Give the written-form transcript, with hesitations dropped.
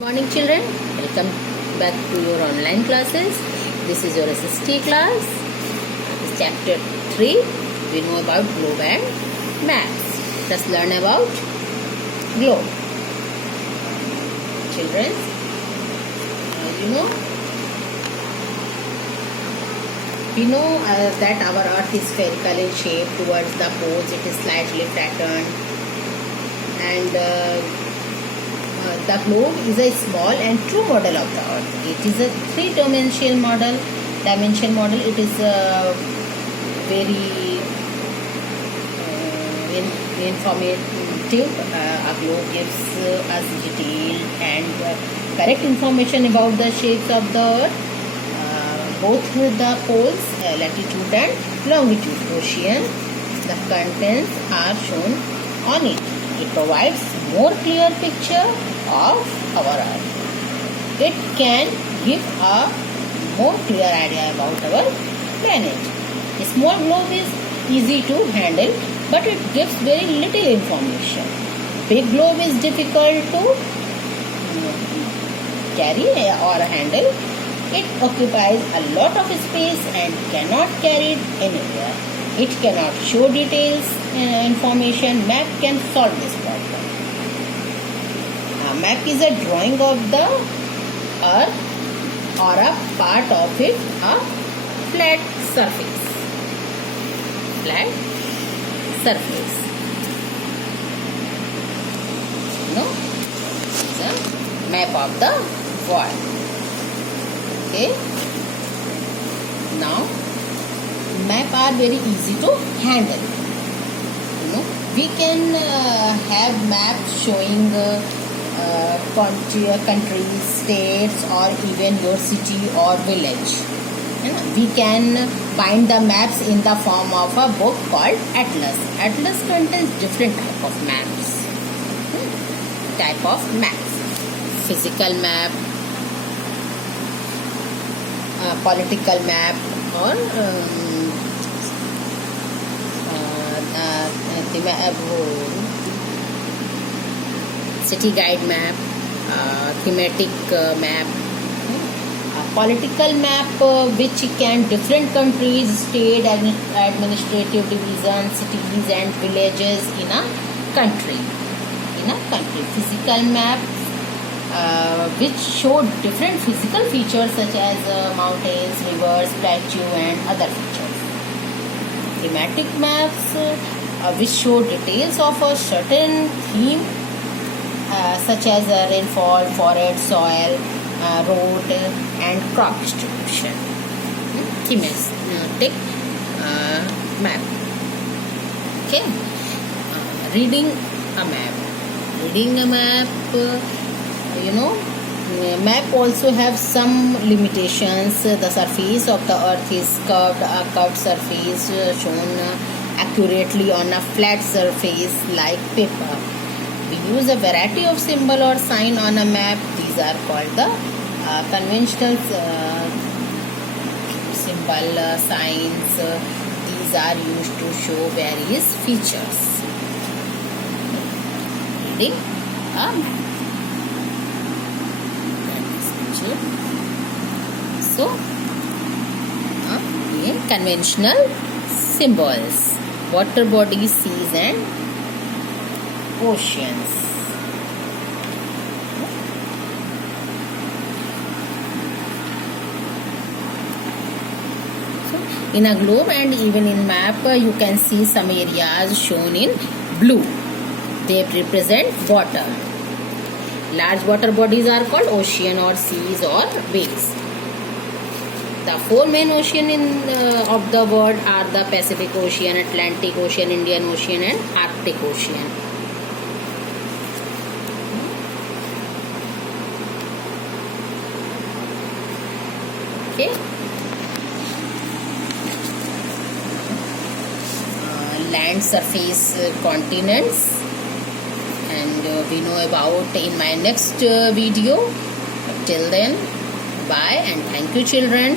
Morning children, welcome back to your online classes. This is your SST class. This is chapter 3. We know about globe and maps. Let's learn about globe. Children, we know that our earth is spherical in shape. Towards the poles it is slightly flattened, and the globe is a small and true model of the earth. It is a three-dimensional model. It is very informative. A globe gives us detailed and correct information about the shapes of the earth. Both the poles, latitude and longitude, ocean, the contents are shown on it. It provides more clear picture of our earth. It can give a more clear idea about our planet. A small globe is easy to handle, but it gives very little information. Big globe is difficult to carry or handle. It occupies a lot of space and cannot carry it anywhere. It cannot show details, information. Map can solve this problem. A map is a drawing of the earth or a part of it, a flat surface. Flat surface. It's a map of the world. Okay. Now, map are very easy to handle. We can have maps showing countries, states, or even your city or village. We can find the maps in the form of a book called Atlas. Atlas contains different type of maps. Physical map, political map, or city guide map, thematic map. Political map which can different countries, state, administrative divisions, cities and villages in a country. Physical map which show different physical features such as mountains, rivers, plateau and other features. Thematic maps which show details of a certain theme such as rainfall, forest, soil, road and crop distribution. Thematic map. Okay. Reading a map. Map also have some limitations. The surface of the earth is curved. A curved surface shown accurately on a flat surface like paper. We use a variety of symbol or sign on a map. These are called the conventional symbol signs. These are used to show various features. Reading a map. So, conventional symbols, water bodies, seas and oceans. So, in a globe and even in map, you can see some areas shown in blue. They represent water. Large water bodies are called ocean or seas or waves. The four main oceans of the world are the Pacific Ocean, Atlantic Ocean, Indian Ocean and Arctic Ocean. Okay. Land surface continents. And we know about in my next video. Till then, bye and thank you children.